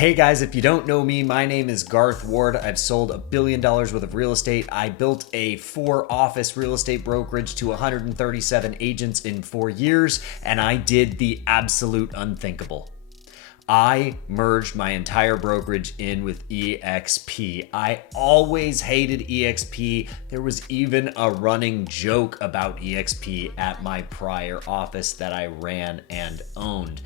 Hey guys, if you don't know me, my name is Garth Ward. I've sold $1 billion worth of real estate. I built a 4-office real estate brokerage to 137 agents in 4 years, and I did the absolute unthinkable. I merged my entire brokerage in with EXP. I always hated EXP. There was even a running joke about EXP at my prior office that I ran and owned.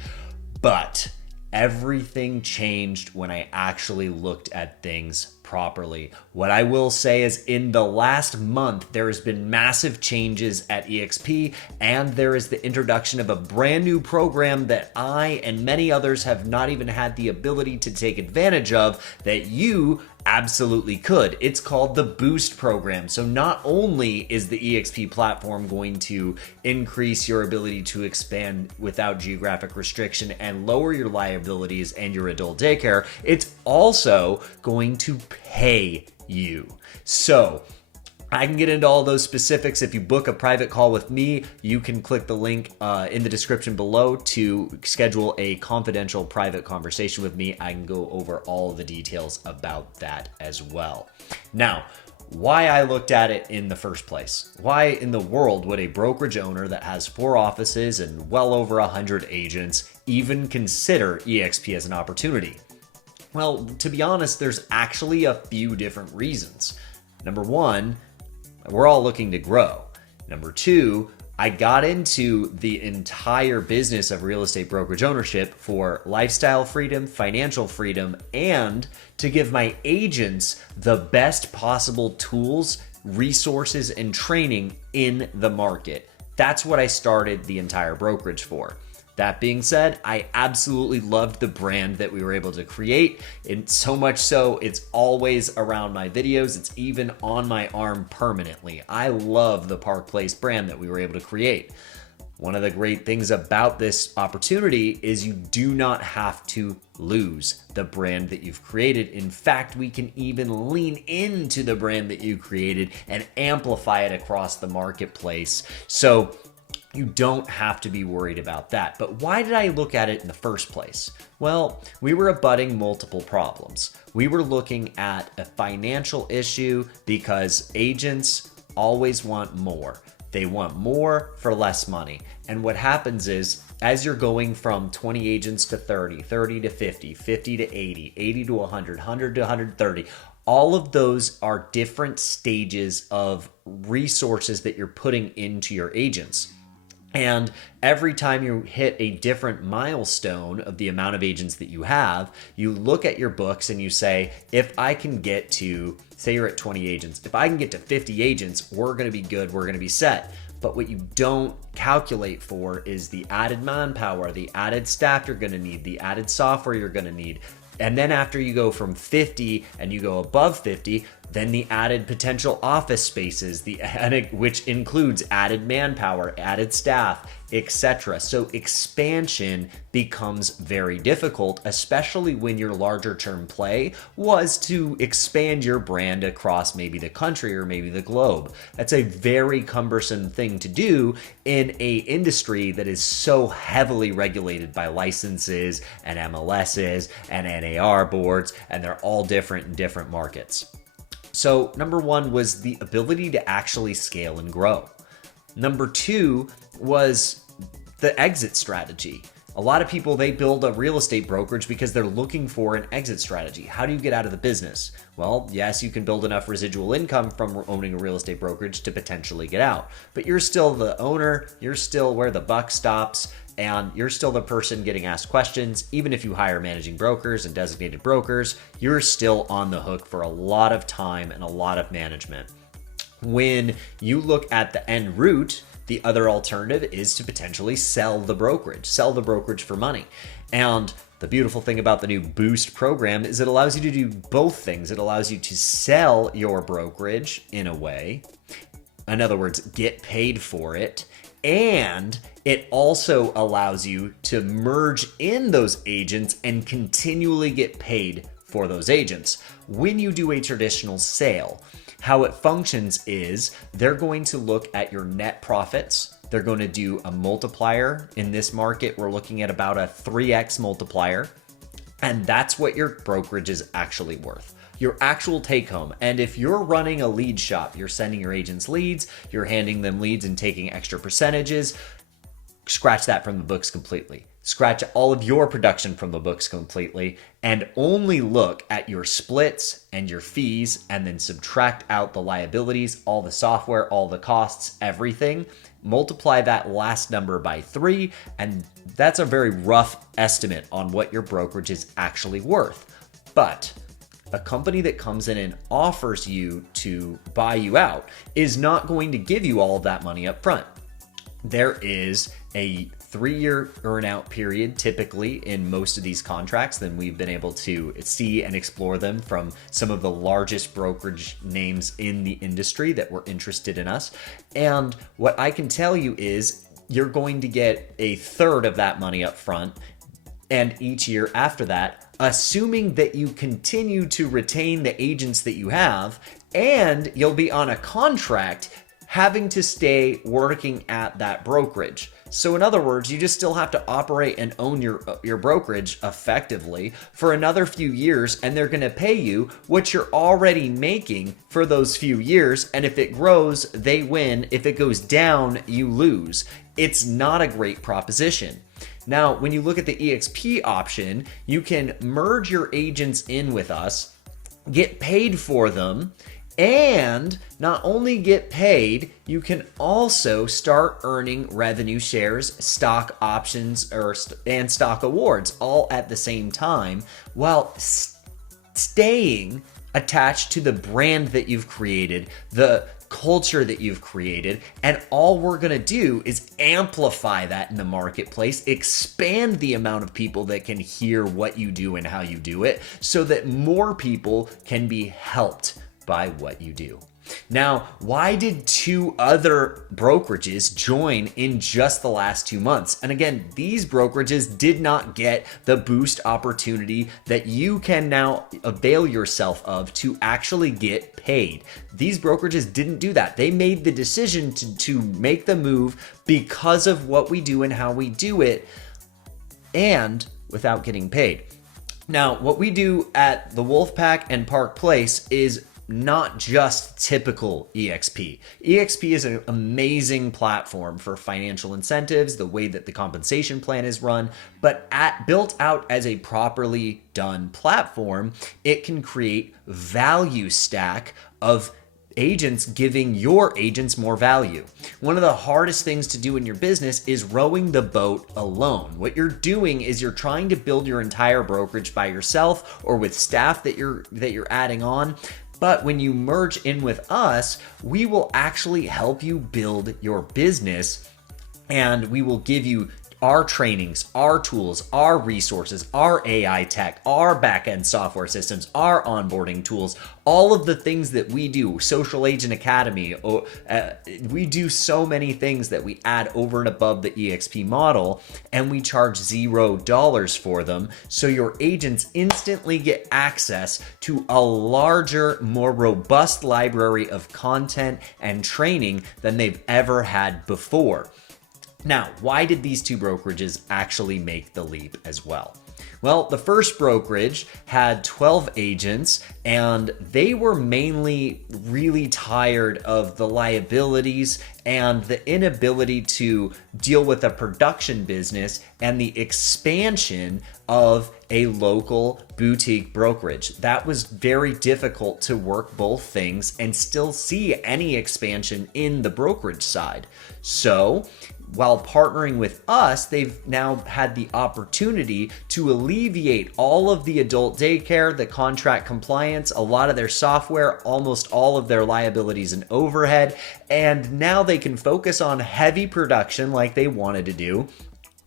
But everything changed when I actually looked at things properly. What I will say is in the last month, there has been massive changes at EXP, and there is the introduction of a brand new program that I and many others have not even had the ability to take advantage of that you absolutely could. It's called the Boost program. So not only is the EXP platform going to increase your ability to expand without geographic restriction and lower your liabilities and your adult daycare, it's also going to pay you. So I can get into all those specifics. If you book a private call with me, you can click the link in the description below to schedule a confidential private conversation with me. I can go over all the details about that as well. Now, why I looked at it in the first place. Why in the world would a brokerage owner that has 4 offices and well over 100 agents even consider EXP as an opportunity? Well, to be honest, there's actually a few different reasons. Number one, we're all looking to grow. Number two, I got into the entire business of real estate brokerage ownership for lifestyle freedom, financial freedom, and to give my agents the best possible tools, resources, and training in the market. That's what I started the entire brokerage for. That being said, I absolutely loved the brand that we were able to create, and so much so it's always around my videos. It's even on my arm permanently. I love the Park Place brand that we were able to create. One of the great things about this opportunity is you do not have to lose the brand that you've created. In fact, we can even lean into the brand that you created and amplify it across the marketplace. So you don't have to be worried about that. But why did I look at it in the first place? Well, we were abutting multiple problems. We were looking at a financial issue because agents always want more. They want more for less money. And what happens is, as you're going from 20 agents to 30, 30 to 50, 50 to 80, 80 to 100, 100 to 130, all of those are different stages of resources that you're putting into your agents. And every time you hit a different milestone of the amount of agents that you have, you look at your books and you say, if I can get to, say you're at 20 agents, if I can get to 50 agents, we're going to be good, we're going to be set. But what you don't calculate for is the added manpower, the added staff you're going to need, the added software you're going to need. And then after you go from 50 and you go above 50, then the added potential office spaces, which includes added manpower, added staff, etc. So expansion becomes very difficult, especially when your larger term play was to expand your brand across maybe the country or maybe the globe. That's a very cumbersome thing to do in an industry that is so heavily regulated by licenses and MLSs and NAR boards, and they're all different in different markets. So number one was the ability to actually scale and grow. Number two was the exit strategy. A lot of people, they build a real estate brokerage because they're looking for an exit strategy. How do you get out of the business? Well, yes, you can build enough residual income from owning a real estate brokerage to potentially get out, but you're still the owner, you're still where the buck stops, and you're still the person getting asked questions. Even if you hire managing brokers and designated brokers, you're still on the hook for a lot of time and a lot of management. When you look at the end route, the other alternative is to potentially sell the brokerage for money. And the beautiful thing about the new Boost program is it allows you to do both things. It allows you to sell your brokerage in a way. In other words, get paid for it. And it also allows you to merge in those agents and continually get paid for those agents. When you do a traditional sale, how it functions is they're going to look at your net profits. They're going to do a multiplier. In this market, we're looking at about a 3x multiplier. And that's what your brokerage is actually worth. Your actual take home. And if you're running a lead shop, you're sending your agents leads, you're handing them leads and taking extra percentages, scratch that from the books completely. Scratch all of your production from the books completely and only look at your splits and your fees and then subtract out the liabilities, all the software, all the costs, everything. Multiply that last number by 3, and that's a very rough estimate on what your brokerage is actually worth. But a company that comes in and offers you to buy you out is not going to give you all of that money up front. There is a 3-year earn-out period typically in most of these contracts. Then we've been able to see and explore them from some of the largest brokerage names in the industry that were interested in us. And what I can tell you is you're going to get a third of that money up front, and each year after that, assuming that you continue to retain the agents that you have, and you'll be on a contract having to stay working at that brokerage. So in other words, you just still have to operate and own your brokerage effectively for another few years, and they're going to pay you what you're already making for those few years. And if it grows, they win. If it goes down, you lose. It's not a great proposition. Now, when you look at the EXP option, you can merge your agents in with us, get paid for them, and not only get paid, you can also start earning revenue shares, stock options, and stock awards all at the same time, while staying attached to the brand that you've created, the culture that you've created. And all we're going to do is amplify that in the marketplace, expand the amount of people that can hear what you do and how you do it, so that more people can be helped by what you do. Now, why did 2 other brokerages join in just the last 2 months? And again, these brokerages did not get the boost opportunity that you can now avail yourself of to actually get paid. These brokerages didn't do that. They made the decision to make the move because of what we do and how we do it, and without getting paid. Now, what we do at the Wolfpack and Park Place is not just typical EXP. EXP is an amazing platform for financial incentives, the way that the compensation plan is run, but built out as a properly done platform, it can create value stack of agents giving your agents more value. One of the hardest things to do in your business is rowing the boat alone. What you're doing is you're trying to build your entire brokerage by yourself or with staff that you're adding on. But when you merge in with us, we will actually help you build your business, and we will give you our trainings, our tools, our resources, our AI tech, our back-end software systems, our onboarding tools, all of the things that we do, Social Agent Academy. We do so many things that we add over and above the EXP model, and we charge $0 for them. So your agents instantly get access to a larger, more robust library of content and training than they've ever had before. Now, why did these 2 brokerages actually make the leap as well? Well, the first brokerage had 12 agents, and they were mainly really tired of the liabilities and the inability to deal with a production business and the expansion of a local boutique brokerage. That was very difficult to work both things and still see any expansion in the brokerage side. So, while partnering with us, they've now had the opportunity to alleviate all of the adult daycare, the contract compliance, a lot of their software, almost all of their liabilities and overhead, and now they can focus on heavy production like they wanted to do,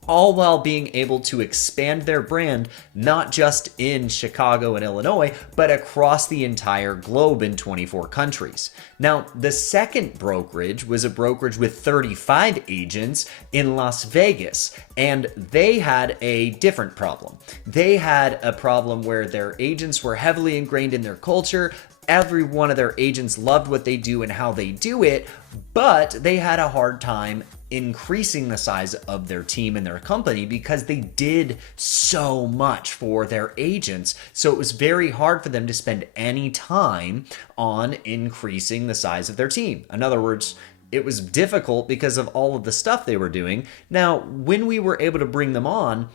all while being able to expand their brand, not just in Chicago and Illinois, but across the entire globe in 24 countries. Now, the second brokerage was a brokerage with 35 agents in Las Vegas, and they had a different problem. They had a problem where their agents were heavily ingrained in their culture, every one of their agents loved what they do and how they do it, but they had a hard time increasing the size of their team and their company because they did so much for their agents. So it was very hard for them to spend any time on increasing the size of their team. In other words, it was difficult because of all of the stuff they were doing. Now, when we were able to bring them on,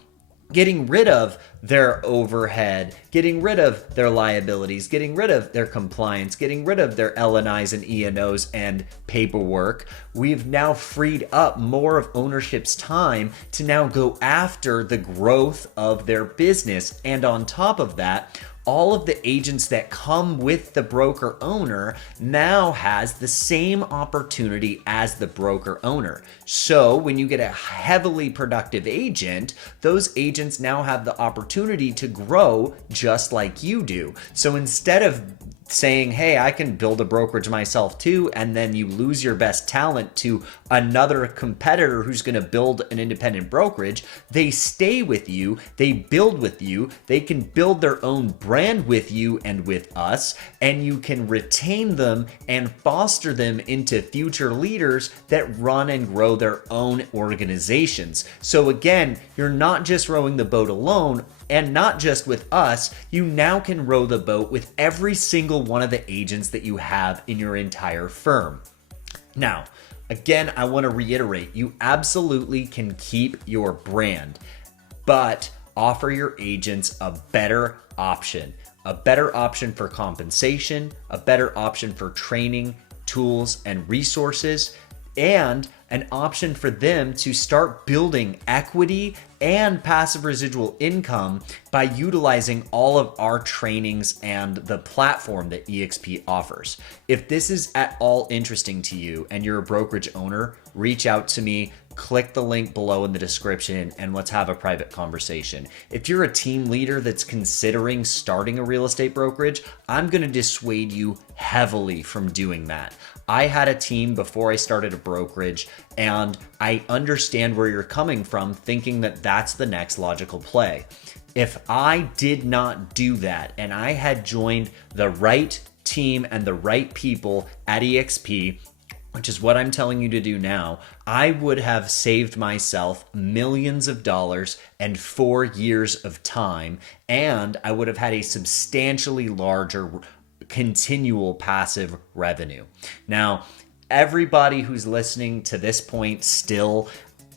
getting rid of their overhead, getting rid of their liabilities, getting rid of their compliance, getting rid of their L&Is and E&Os and paperwork, we've now freed up more of ownership's time to now go after the growth of their business. And on top of that, all of the agents that come with the broker owner now has the same opportunity as the broker owner. So when you get a heavily productive agent, those agents now have the opportunity to grow just like you do. So instead of saying, hey, I can build a brokerage myself too, and then you lose your best talent to another competitor who's going to build an independent brokerage, they stay with you, they build with you, they can build their own brand with you and with us, and you can retain them and foster them into future leaders that run and grow their own organizations. So again, you're not just rowing the boat alone, and not just with us, you now can row the boat with every single one of the agents that you have in your entire firm. Now, again, I want to reiterate, you absolutely can keep your brand, but offer your agents a better option for compensation, a better option for training, tools, and resources, and an option for them to start building equity and passive residual income by utilizing all of our trainings and the platform that eXp offers. If this is at all interesting to you and you're a brokerage owner, reach out to me, click the link below in the description, and let's have a private conversation. If you're a team leader that's considering starting a real estate brokerage, I'm going to dissuade you heavily from doing that. I had a team before I started a brokerage, and I understand where you're coming from, thinking that that's the next logical play. If I did not do that and I had joined the right team and the right people at eXp, which is what I'm telling you to do now, I would have saved myself millions of dollars and 4 years of time, and I would have had a substantially larger continual passive revenue. Now, everybody who's listening to this point still,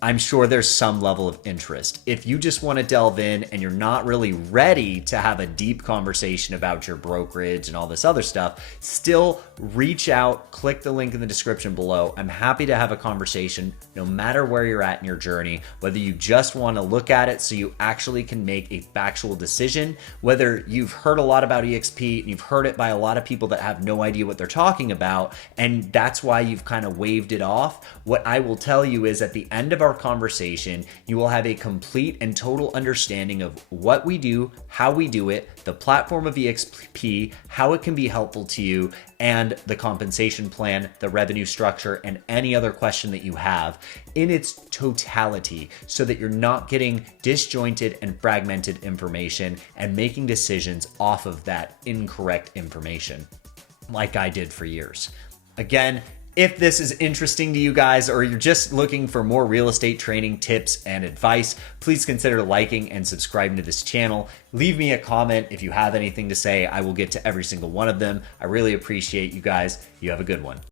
I'm sure there's some level of interest. If you just want to delve in and you're not really ready to have a deep conversation about your brokerage and all this other stuff, still reach out, click the link in the description below. I'm happy to have a conversation no matter where you're at in your journey, whether you just want to look at it so you actually can make a factual decision, whether you've heard a lot about eXp and you've heard it by a lot of people that have no idea what they're talking about, and that's why you've kind of waved it off. What I will tell you is at the end of our conversation, you will have a complete and total understanding of what we do, how we do it, the platform of eXp, how it can be helpful to you, and the compensation plan, the revenue structure, and any other question that you have in its totality so that you're not getting disjointed and fragmented information and making decisions off of that incorrect information like I did for years. Again, if this is interesting to you guys or you're just looking for more real estate training tips and advice, please consider liking and subscribing to this channel. Leave me a comment if you have anything to say. I will get to every single one of them. I really appreciate you guys. You have a good one.